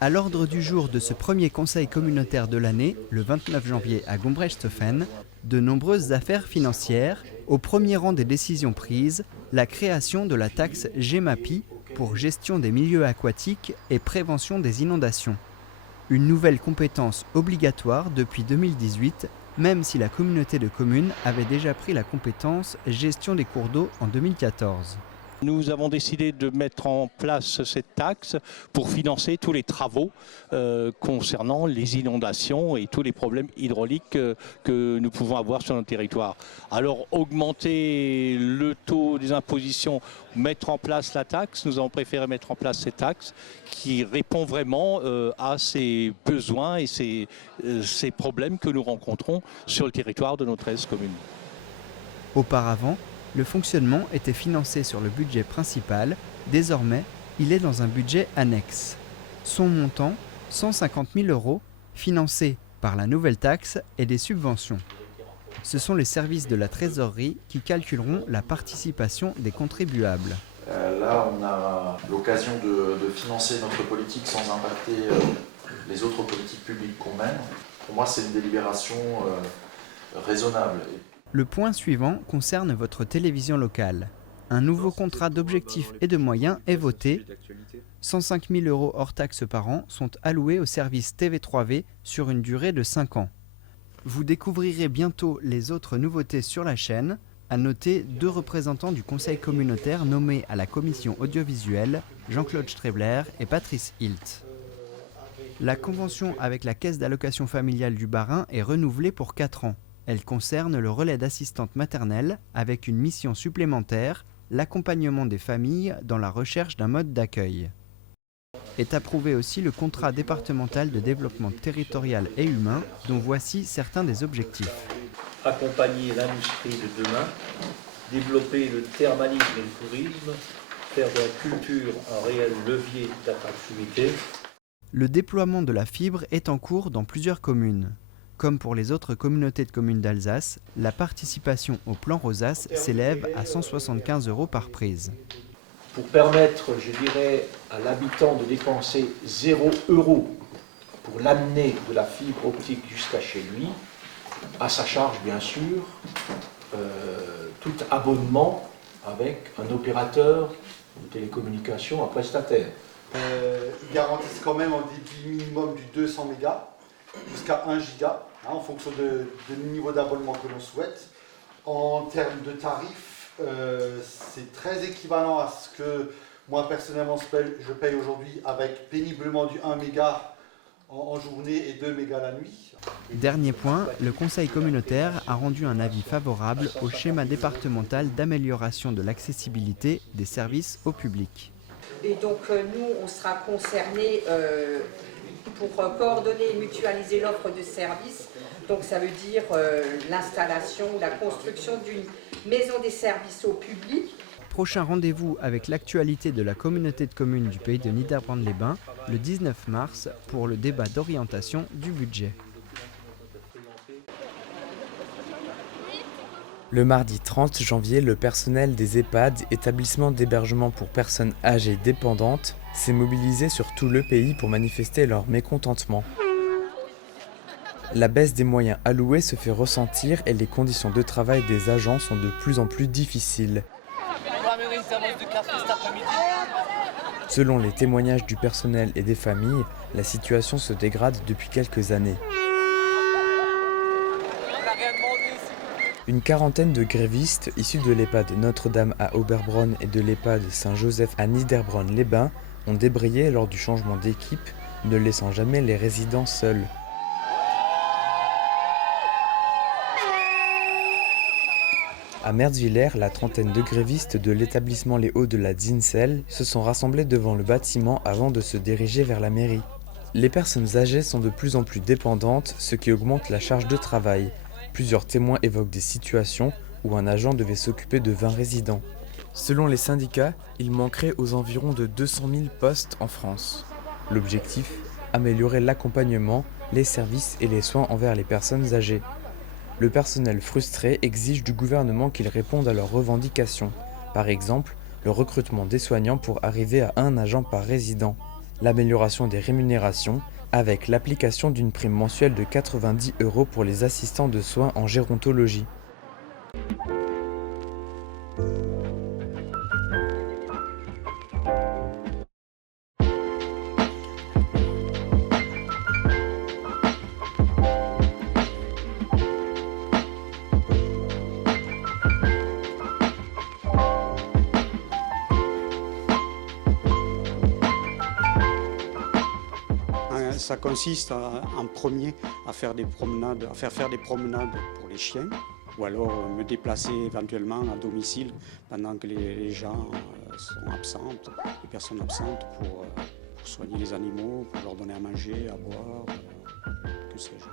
À l'ordre du jour de ce premier conseil communautaire de l'année, le 29 janvier à Gombrecht-Stephen, de nombreuses affaires financières, au premier rang des décisions prises, la création de la taxe GEMAPI pour gestion des milieux aquatiques et prévention des inondations. Une nouvelle compétence obligatoire depuis 2018, même si la communauté de communes avait déjà pris la compétence gestion des cours d'eau en 2014. Nous avons décidé de mettre en place cette taxe pour financer tous les travaux concernant les inondations et tous les problèmes hydrauliques que nous pouvons avoir sur notre territoire. Alors augmenter le taux des impositions, mettre en place la taxe, nous avons préféré mettre en place cette taxe qui répond vraiment à ces besoins et ces problèmes que nous rencontrons sur le territoire de nos 13 communes. Auparavant, le fonctionnement était financé sur le budget principal, désormais, il est dans un budget annexe. Son montant, 150 000 €, financé par la nouvelle taxe et des subventions. Ce sont les services de la trésorerie qui calculeront la participation des contribuables. Là, on a l'occasion de financer notre politique sans impacter les autres politiques publiques qu'on mène. Pour moi, c'est une délibération raisonnable. Le point suivant concerne votre télévision locale. Un nouveau contrat d'objectifs et de moyens est voté. 105 000 € hors taxes par an sont alloués au service TV3V sur une durée de 5 ans. Vous découvrirez bientôt les autres nouveautés sur la chaîne. À noter 2 représentants du conseil communautaire nommés à la commission audiovisuelle, Jean-Claude Strebler et Patrice Hilt. La convention avec la caisse d'allocation familiale du Bas-Rhin est renouvelée pour 4 ans. Elle concerne le relais d'assistante maternelle avec une mission supplémentaire, l'accompagnement des familles dans la recherche d'un mode d'accueil. Est approuvé aussi le contrat départemental de développement territorial et humain, dont voici certains des objectifs. Accompagner l'industrie de demain, développer le thermalisme et le tourisme, faire de la culture un réel levier d'attractivité. Le déploiement de la fibre est en cours dans plusieurs communes. Comme pour les autres communautés de communes d'Alsace, la participation au plan Rosace s'élève à 175 € par prise. Pour permettre, je dirais, à l'habitant de dépenser 0 € pour l'amener de la fibre optique jusqu'à chez lui, à sa charge bien sûr, tout abonnement avec un opérateur de télécommunications, un prestataire. Ils garantissent quand même un débit minimum du 200 mégas jusqu'à 1 giga, en fonction du niveau d'abonnement que l'on souhaite. En termes de tarifs, c'est très équivalent à ce que moi personnellement je paye aujourd'hui avec péniblement du 1 méga en journée et 2 mégas la nuit. Dernier point, le conseil communautaire a rendu un avis favorable au schéma départemental d'amélioration de l'accessibilité des services au public. Et donc nous, on sera concernés pour coordonner et mutualiser l'offre de services. Donc ça veut dire l'installation, la construction d'une maison des services au public. Prochain rendez-vous avec l'actualité de la communauté de communes du pays de Niederbrandt-les-Bains, le 19 mars, pour le débat d'orientation du budget. Le mardi 30 janvier, le personnel des EHPAD, établissements d'hébergement pour personnes âgées dépendantes, s'est mobilisé sur tout le pays pour manifester leur mécontentement. La baisse des moyens alloués se fait ressentir et les conditions de travail des agents sont de plus en plus difficiles. Selon les témoignages du personnel et des familles, la situation se dégrade depuis quelques années. Une quarantaine de grévistes issus de l'EHPAD Notre-Dame à Oberbronn et de l'EHPAD Saint-Joseph à Niederbrandt-les-Bains ont débrayé lors du changement d'équipe, ne laissant jamais les résidents seuls. À Merzwiller, la trentaine de grévistes de l'établissement Les Hauts de la Zinsel se sont rassemblés devant le bâtiment avant de se diriger vers la mairie. Les personnes âgées sont de plus en plus dépendantes, ce qui augmente la charge de travail. Plusieurs témoins évoquent des situations où un agent devait s'occuper de 20 résidents. Selon les syndicats, il manquerait aux environs de 200 000 postes en France. L'objectif, améliorer l'accompagnement, les services et les soins envers les personnes âgées. Le personnel frustré exige du gouvernement qu'il réponde à leurs revendications. Par exemple, le recrutement des soignants pour arriver à un agent par résident. l'amélioration des rémunérations, avec l'application d'une prime mensuelle de 90 € pour les assistants de soins en gérontologie. Ça consiste en premier à faire des promenades, à faire des promenades pour les chiens, ou alors me déplacer éventuellement à domicile pendant que les gens sont absents, les personnes absentes, pour soigner les animaux, pour leur donner à manger, à boire, que sais-je.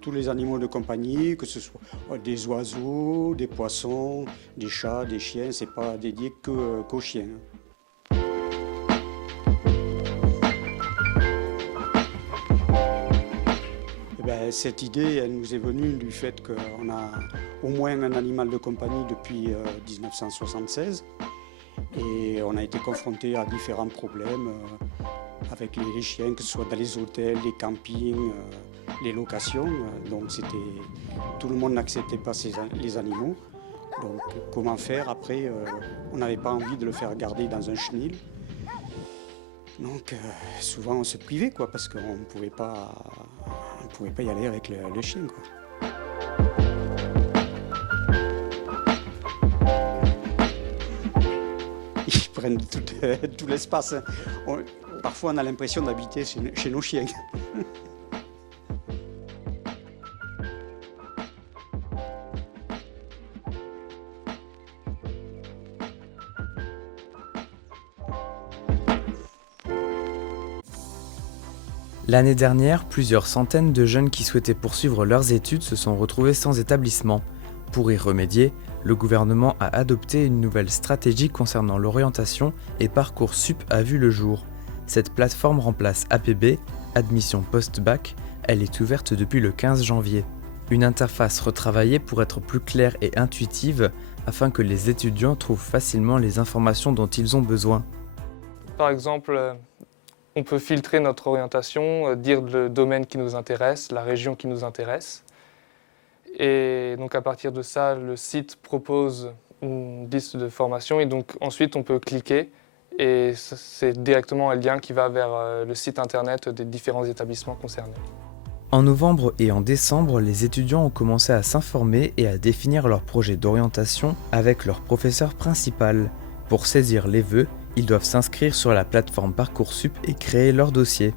Tous les animaux de compagnie, que ce soit des oiseaux, des poissons, des chats, des chiens, c'est pas dédié qu'aux chiens. Cette idée, elle nous est venue du fait qu'on a au moins un animal de compagnie depuis 1976 et on a été confronté à différents problèmes avec les chiens, que ce soit dans les hôtels, les campings, les locations. Donc tout le monde n'acceptait pas les animaux. Donc comment faire après on n'avait pas envie de le faire garder dans un chenil. Donc souvent on se privait parce qu'on ne pouvait pas y aller avec le chien. Ils prennent tout l'espace. Parfois on a l'impression d'habiter chez nos chiens. L'année dernière, plusieurs centaines de jeunes qui souhaitaient poursuivre leurs études se sont retrouvés sans établissement. Pour y remédier, le gouvernement a adopté une nouvelle stratégie concernant l'orientation et Parcoursup a vu le jour. Cette plateforme remplace APB, Admission Post-Bac, elle est ouverte depuis le 15 janvier. Une interface retravaillée pour être plus claire et intuitive afin que les étudiants trouvent facilement les informations dont ils ont besoin. Par exemple, on peut filtrer notre orientation, dire le domaine qui nous intéresse, la région qui nous intéresse. Et donc à partir de ça, le site propose une liste de formations et donc ensuite on peut cliquer et c'est directement un lien qui va vers le site internet des différents établissements concernés. En novembre et en décembre, les étudiants ont commencé à s'informer et à définir leur projet d'orientation avec leur professeur principal. Pour saisir les vœux, ils doivent s'inscrire sur la plateforme Parcoursup et créer leur dossier.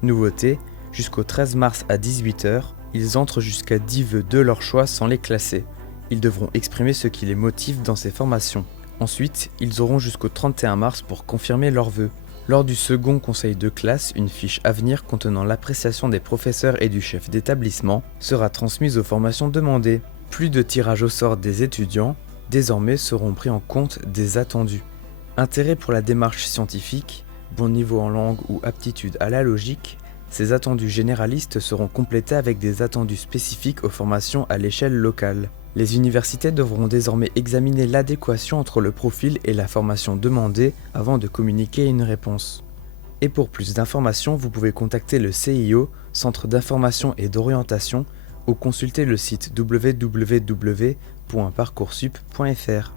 Nouveauté, jusqu'au 13 mars à 18 h, ils entrent jusqu'à 10 vœux de leur choix sans les classer. Ils devront exprimer ce qui les motive dans ces formations. Ensuite, ils auront jusqu'au 31 mars pour confirmer leurs vœux. Lors du second conseil de classe, une fiche avenir contenant l'appréciation des professeurs et du chef d'établissement sera transmise aux formations demandées. Plus de tirage au sort des étudiants, désormais seront pris en compte des attendus. Intérêt pour la démarche scientifique, bon niveau en langue ou aptitude à la logique, ces attendus généralistes seront complétés avec des attendus spécifiques aux formations à l'échelle locale. Les universités devront désormais examiner l'adéquation entre le profil et la formation demandée avant de communiquer une réponse. Et pour plus d'informations, vous pouvez contacter le CIO, Centre d'information et d'orientation, ou consulter le site www.parcoursup.fr.